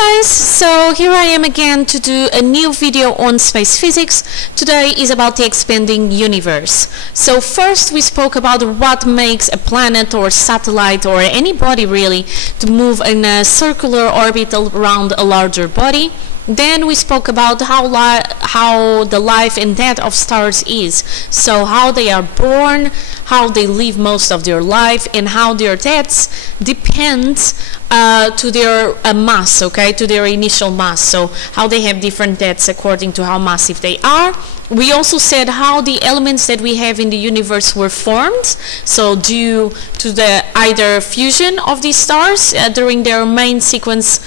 Guys, so here I am again to do a new video on space physics. Today is about the expanding universe. So first we spoke about what makes a planet or satellite or any body really to move in a circular orbit around a larger body. Then we spoke about how the life and death of stars is. So how they are born, how they live most of their life, and how their deaths depends to their mass, okay, to their initial mass. So how they have different deaths according to how massive they are. We also said how the elements that we have in the universe were formed, so due to the either fusion of these stars during their main sequence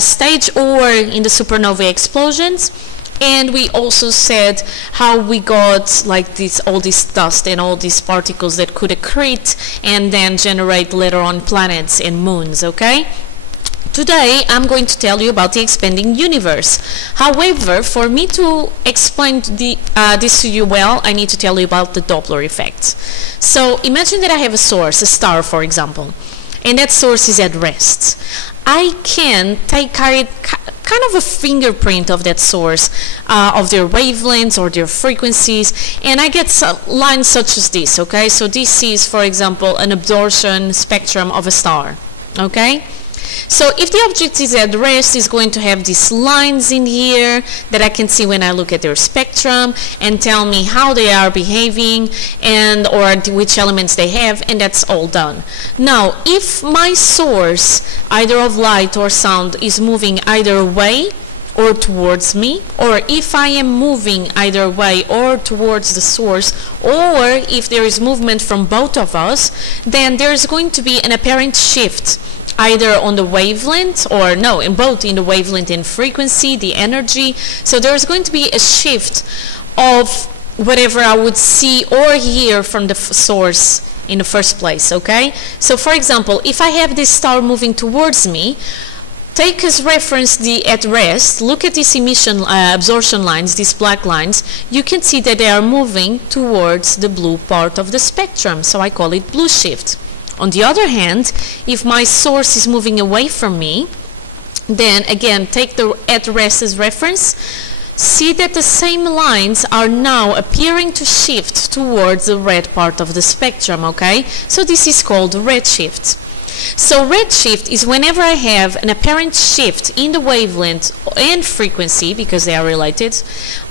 stage or in the supernova explosions. And we also said how we got like all this dust and all these particles that could accrete and then generate later on planets and moons, okay? Today I'm going to tell you about the expanding universe. However, for me to explain this to you well, I need to tell you about the Doppler effect. So imagine that I have a source, a star for example, and that source is at rest. I can carry kind of a fingerprint of that source, of their wavelengths or their frequencies, and I get lines such as this, okay? So this is, for example, an absorption spectrum of a star, okay? So if the object is at rest, it's going to have these lines in here that I can see when I look at their spectrum and tell me how they are behaving and or which elements they have, and that's all done. Now, if my source, either of light or sound, is moving either away or towards me, or if I am moving either away or towards the source, or if there is movement from both of us, then there is going to be an apparent shift either on the wavelength or no, in both in the wavelength and frequency, the energy. So there's going to be a shift of whatever I would see or hear from the source in the first place, okay? So for example, if I have this star moving towards me, take as reference the at rest, look at these emission absorption lines, these black lines, you can see that they are moving towards the blue part of the spectrum, so I call it blue shift. On the other hand, if my source is moving away from me, then again take the at rest as reference, see that the same lines are now appearing to shift towards the red part of the spectrum, okay? So this is called redshift. So redshift is whenever I have an apparent shift in the wavelength and frequency, because they are related,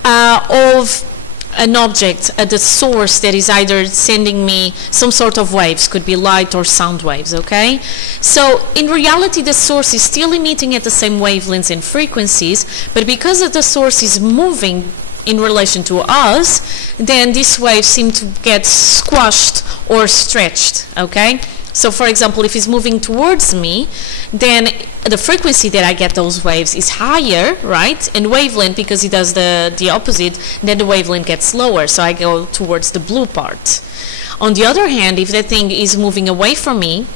of an object at the source that is either sending me some sort of waves, could be light or sound waves, okay? So in reality the source is still emitting at the same wavelengths and frequencies, but because the source is moving in relation to us, then these waves seem to get squashed or stretched, okay? So for example, if it's moving towards me, then the frequency that I get those waves is higher, right? And wavelength, because it does the opposite, then the wavelength gets lower, so I go towards the blue part. On the other hand, if that thing is moving away from me,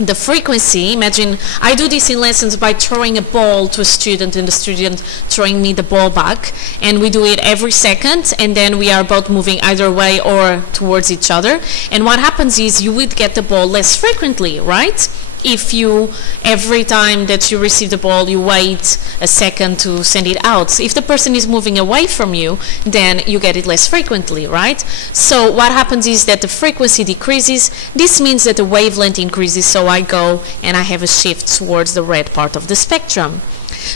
the frequency, imagine I do this in lessons by throwing a ball to a student and the student throwing me the ball back, and we do it every second, and then we are both moving either way or towards each other, and what happens is you would get the ball less frequently, right? If you, every time that you receive the ball, you wait a second to send it out. If the person is moving away from you, then you get it less frequently, right? So what happens is that the frequency decreases. This means that the wavelength increases, so I go and I have a shift towards the red part of the spectrum.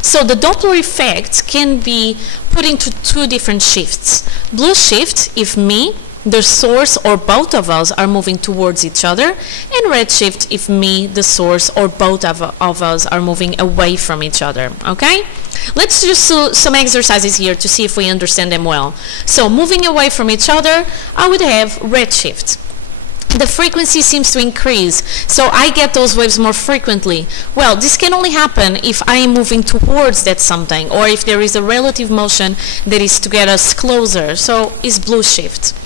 So the Doppler effect can be put into two different shifts. Blue shift, if me, the source, or both of us are moving towards each other, and redshift if me, the source, or both of us are moving away from each other, okay? Let's do some exercises here to see if we understand them well. So moving away from each other, I would have redshift. The frequency seems to increase, so I get those waves more frequently. Well, this can only happen if I am moving towards that something, or if there is a relative motion that is to get us closer, so it's blue shift.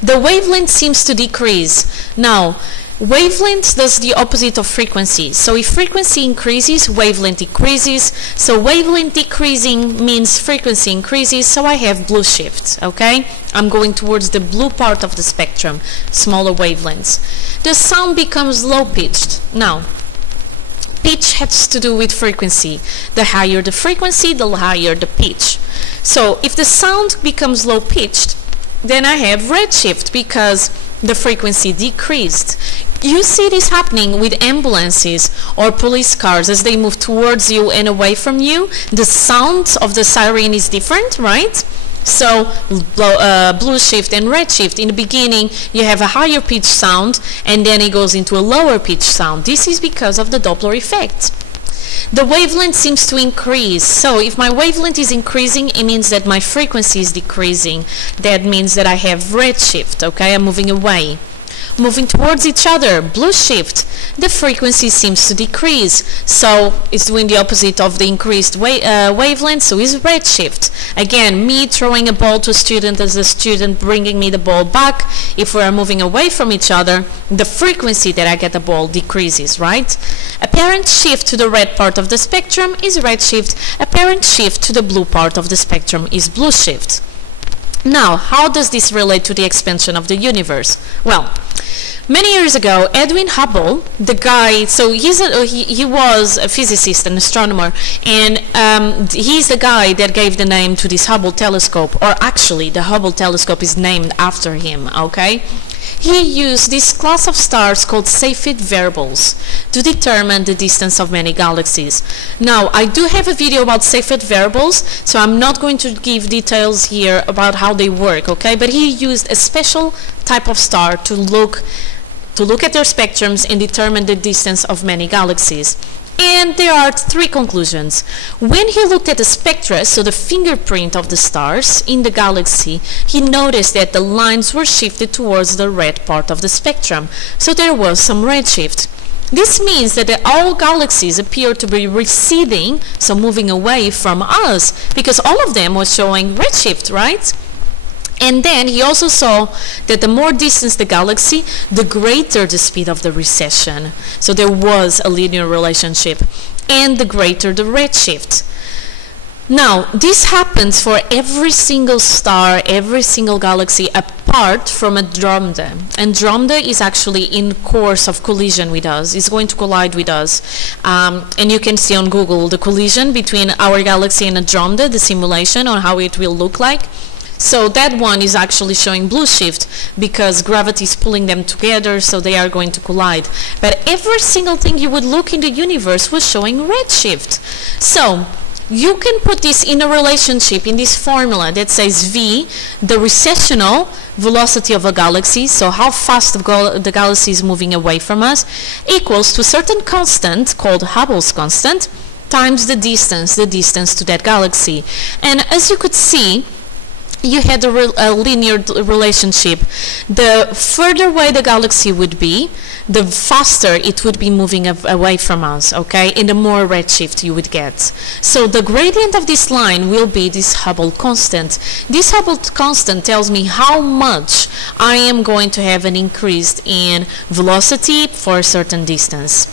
The wavelength seems to decrease. Now, wavelength does the opposite of frequency. So if frequency increases, wavelength decreases. So wavelength decreasing means frequency increases, so I have blue shift, okay? I'm going towards the blue part of the spectrum, smaller wavelengths. The sound becomes low-pitched. Now, Pitch has to do with frequency. The higher the frequency, the higher the pitch. So if the sound becomes low pitched, then I have redshift because the frequency decreased. You see this happening with ambulances or police cars as they move towards you and away from you. The sound of the siren is different, right? So blue shift and red shift. In the beginning you have a higher pitch sound and then it goes into a lower pitch sound. This is because of the Doppler effect. The wavelength seems to increase. So if my wavelength is increasing, it means that my frequency is decreasing. That means that I have red shift, okay? I'm moving away. Moving towards each other, blue shift, the frequency seems to decrease. So it's doing the opposite of the increased wavelength, so it's red shift. Again, me throwing a ball to a student as a student bringing me the ball back. If we are moving away from each other, the frequency that I get the ball decreases, right? Apparent shift to the red part of the spectrum is red shift. Apparent shift to the blue part of the spectrum is blue shift. Now, how does this relate to the expansion of the universe? Well, many years ago, Edwin Hubble, the guy, so he was a physicist, an astronomer, and he's the guy that gave the name to this Hubble telescope, or actually, the Hubble telescope is named after him, okay? He used this class of stars called Cepheid variables to determine the distance of many galaxies. Now, I do have a video about Cepheid variables, so I'm not going to give details here about how they work, okay? But he used a special type of star to look at their spectrums and determine the distance of many galaxies. And there are three conclusions. When he looked at the spectra, so the fingerprint of the stars in the galaxy, he noticed that the lines were shifted towards the red part of the spectrum. So there was some redshift. This means that all galaxies appear to be receding, so moving away from us, because all of them were showing redshift, right? And then he also saw that the more distance the galaxy, the greater the speed of the recession. So there was a linear relationship, and the greater the redshift. Now, this happens for every single star, every single galaxy, apart from Andromeda. Andromeda is actually in course of collision with us. It's going to collide with us. And you can see on Google the collision between our galaxy and Andromeda, the simulation on how it will look like. So that one is actually showing blue shift because gravity is pulling them together, so they are going to collide. But every single thing you would look in the universe was showing red shift. So you can put this in a relationship in this formula that says V, the recessional velocity of a galaxy, so how fast the galaxy is moving away from us, equals to a certain constant called Hubble's constant times the distance to that galaxy. And as you could see, you had a linear relationship. The further away the galaxy would be, the faster it would be moving away from us, okay? And the more redshift you would get. So the gradient of this line will be this Hubble constant. This Hubble constant tells me how much I am going to have an increase in velocity for a certain distance.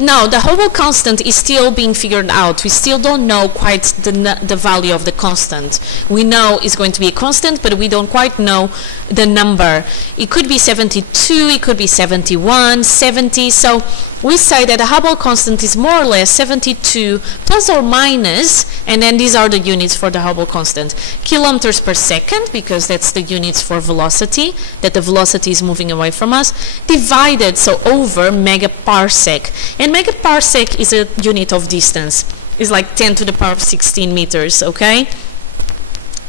Now, the Hubble constant is still being figured out. We still don't know quite the value of the constant. We know it's going to be a constant, but we don't quite know the number. It could be 72, it could be 71, 70. So we say that the Hubble constant is more or less 72 plus or minus, and then these are the units for the Hubble constant. Kilometers per second, because that's the units for velocity, that the velocity is moving away from us, divided, so over megaparsec. And megaparsec is a unit of distance. It's like 10 to the power of 16 meters, okay?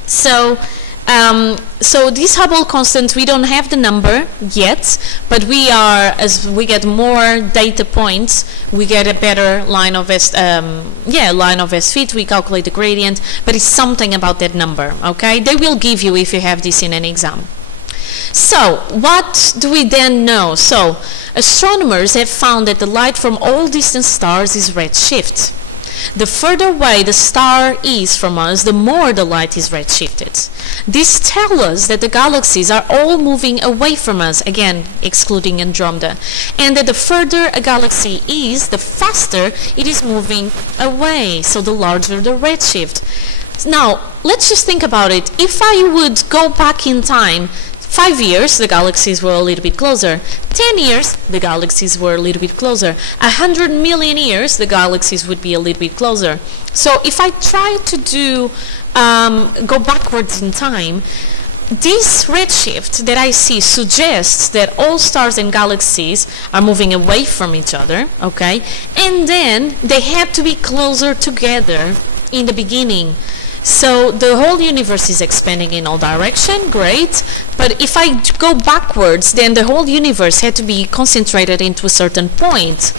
So this Hubble constant, we don't have the number yet, but we are, as we get more data points, we get a better line of S fit, we calculate the gradient, but it's something about that number, okay? They will give you if you have this in an exam. So, what do we then know? So, astronomers have found that the light from all distant stars is redshift. The further away the star is from us, the more the light is redshifted. This tells us that the galaxies are all moving away from us, again, excluding Andromeda, and that the further a galaxy is, the faster it is moving away, so the larger the redshift. Now, let's just think about it. If I would go back in time 5 years, the galaxies were a little bit closer. 10 years, the galaxies were a little bit closer. 100 million years, the galaxies would be a little bit closer. So if I try to do go backwards in time, this redshift that I see suggests that all stars and galaxies are moving away from each other, okay? And then they had to be closer together in the beginning. So the whole universe is expanding in all directions, great. But if I go backwards, then the whole universe had to be concentrated into a certain point.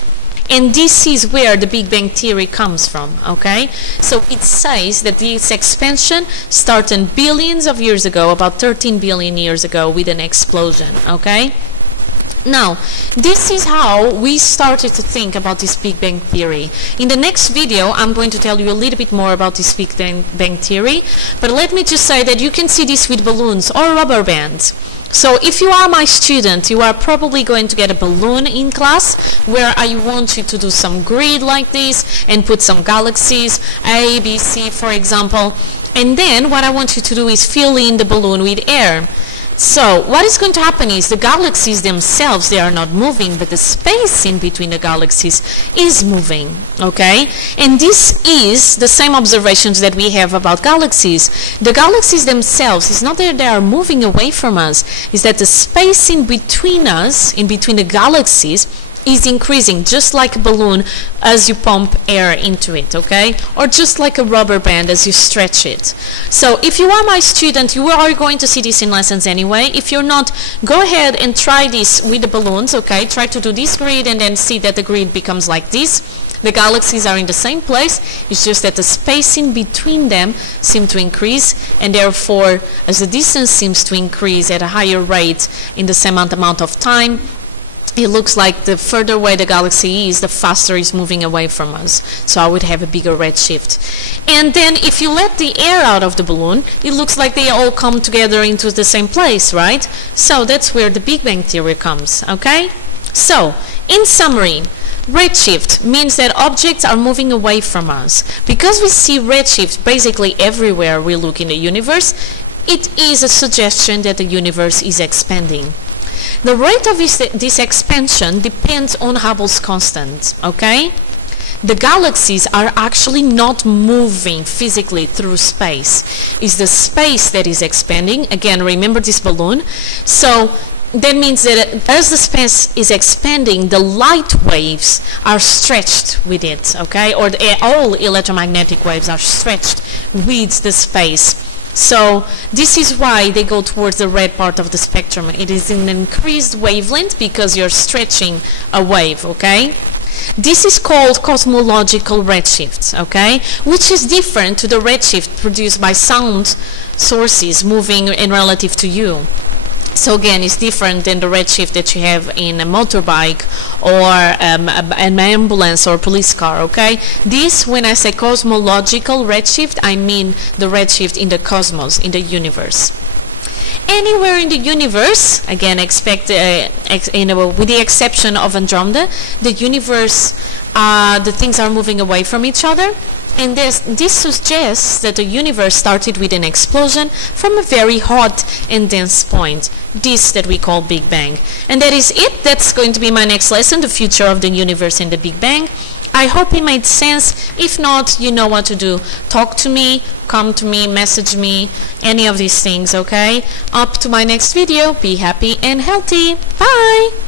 And this is where the Big Bang Theory comes from, okay? So it says that this expansion started billions of years ago, about 13 billion years ago, with an explosion, okay? Now, this is how we started to think about this Big Bang Theory. In the next video, I'm going to tell you a little bit more about this Big Bang Theory, but let me just say that you can see this with balloons or rubber bands. So if you are my student, you are probably going to get a balloon in class where I want you to do some grid like this and put some galaxies, A, B, C, for example. And then what I want you to do is fill in the balloon with air. So what is going to happen is the galaxies themselves, they are not moving, but the space in between the galaxies is moving, okay? And this is the same observations that we have about galaxies. The galaxies themselves, it's not that they are moving away from us, it's that the space in between us, in between the galaxies, is increasing, just like a balloon as you pump air into it, okay? Or just like a rubber band as you stretch it. So if you are my student, you are going to see this in lessons anyway. If you're not, go ahead and try this with the balloons, okay? Try to do this grid and then see that the grid becomes like this. The galaxies are in the same place, it's just that the space in between them seems to increase, and therefore, as the distance seems to increase at a higher rate in the same amount of time, it looks like the further away the galaxy is, the faster it's moving away from us. So I would have a bigger redshift. And then if you let the air out of the balloon, it looks like they all come together into the same place, right? So that's where the Big Bang Theory comes, okay? So, in summary, redshift means that objects are moving away from us. Because we see redshift basically everywhere we look in the universe, it is a suggestion that the universe is expanding. The rate of this expansion depends on Hubble's constant, okay? The galaxies are actually not moving physically through space. It's the space that is expanding. Again, remember this balloon? So that means that as the space is expanding, the light waves are stretched with it, okay? Or all electromagnetic waves are stretched with the space. So this is why they go towards the red part of the spectrum. It is an increased wavelength because you're stretching a wave, okay? This is called cosmological redshift, okay? Which is different to the redshift produced by sound sources moving in relative to you. So again, it's different than the redshift that you have in a motorbike or an ambulance or police car, okay? This, when I say cosmological redshift, I mean the redshift in the cosmos, in the universe. Anywhere in the universe, again, with the exception of Andromeda, the universe, the things are moving away from each other. And this suggests that the universe started with an explosion from a very hot and dense point, this that we call Big Bang. And that is it. That's going to be my next lesson, the future of the universe and the Big Bang. I hope it made sense. If not, you know what to do. Talk to me, come to me, message me, any of these things, okay? Up to my next video. Be happy and healthy. Bye!